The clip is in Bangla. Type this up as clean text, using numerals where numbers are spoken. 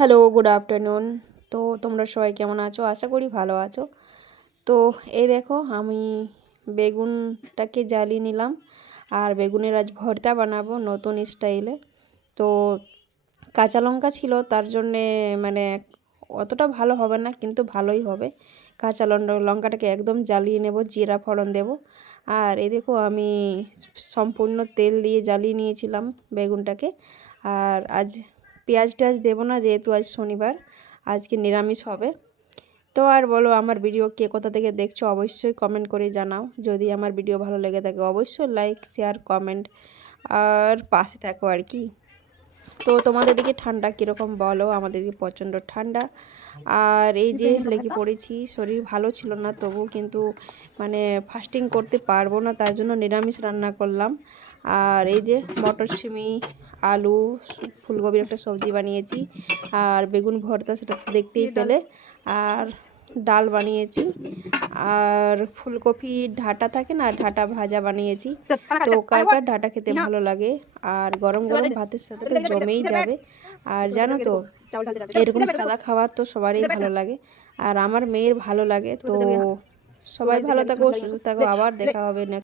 Hello, good afternoon. তো তোমরা সবাই কেমন আছো? আশা করি ভালো আছো। তো এই দেখো আমি বেগুনটাকে জ্বালিয়ে নিলাম, আর বেগুনের আজ ভর্তা বানাবো নতুন স্টাইলে। তো কাঁচা লঙ্কা ছিল, তার জন্যে মানে অতটা ভালো হবে না, কিন্তু ভালোই হবে। কাঁচা লঙ্কাটাকে একদম জ্বালিয়ে নেব, জিরা ফোড়ন দেব। আর এই দেখো আমি সম্পূর্ণ তেল দিয়ে জ্বালিয়ে নিয়েছিলাম বেগুনটাকে। আর আজ পেঁয়াজ টেয়াজ দেবো না, যেহেতু আজ শনিবার, আজকে নিরামিষ হবে। তো আর বলো, আমার ভিডিও কে কোথা থেকে দেখছো অবশ্যই কমেন্ট করে জানাও। যদি আমার ভিডিও ভালো লেগে থাকে অবশ্যই লাইক শেয়ার কমেন্ট আর পাশে থাকো আর কি। তো তোমাদের দিকে ঠান্ডা কীরকম বলো? আমাদের দিকে প্রচণ্ড ঠান্ডা। আর এই যে লেগে পড়েছি, শরীর ভালো ছিল না, তবু কিন্তু মানে ফাস্টিং করতে পারবো না, তার জন্য নিরামিষ রান্না করলাম। আর এই যে মটরশুঁটি, আলু, ফুলকপির একটা সবজি বানিয়েছি, আর বেগুন ভর্তা, সেটা দেখতেই পেলে। আর ডাল বানিয়েছি, আর ফুলকপি ডাঁটা থাকে না, ডাঁটা ভাজা বানিয়েছি। তো কার কার ডাঁটা খেতে ভালো লাগে, আর গরম গরম ভাতের সাথে তো জমেই যাবে। আর জানো তো, এরকম সাদা খাবার তো সবারই ভালো লাগে, আর আমার মেয়ের ভালো লাগে। তো সবাই ভালো থাকো, সুস্থ থাকো, আবার দেখা হবে নেক্সট।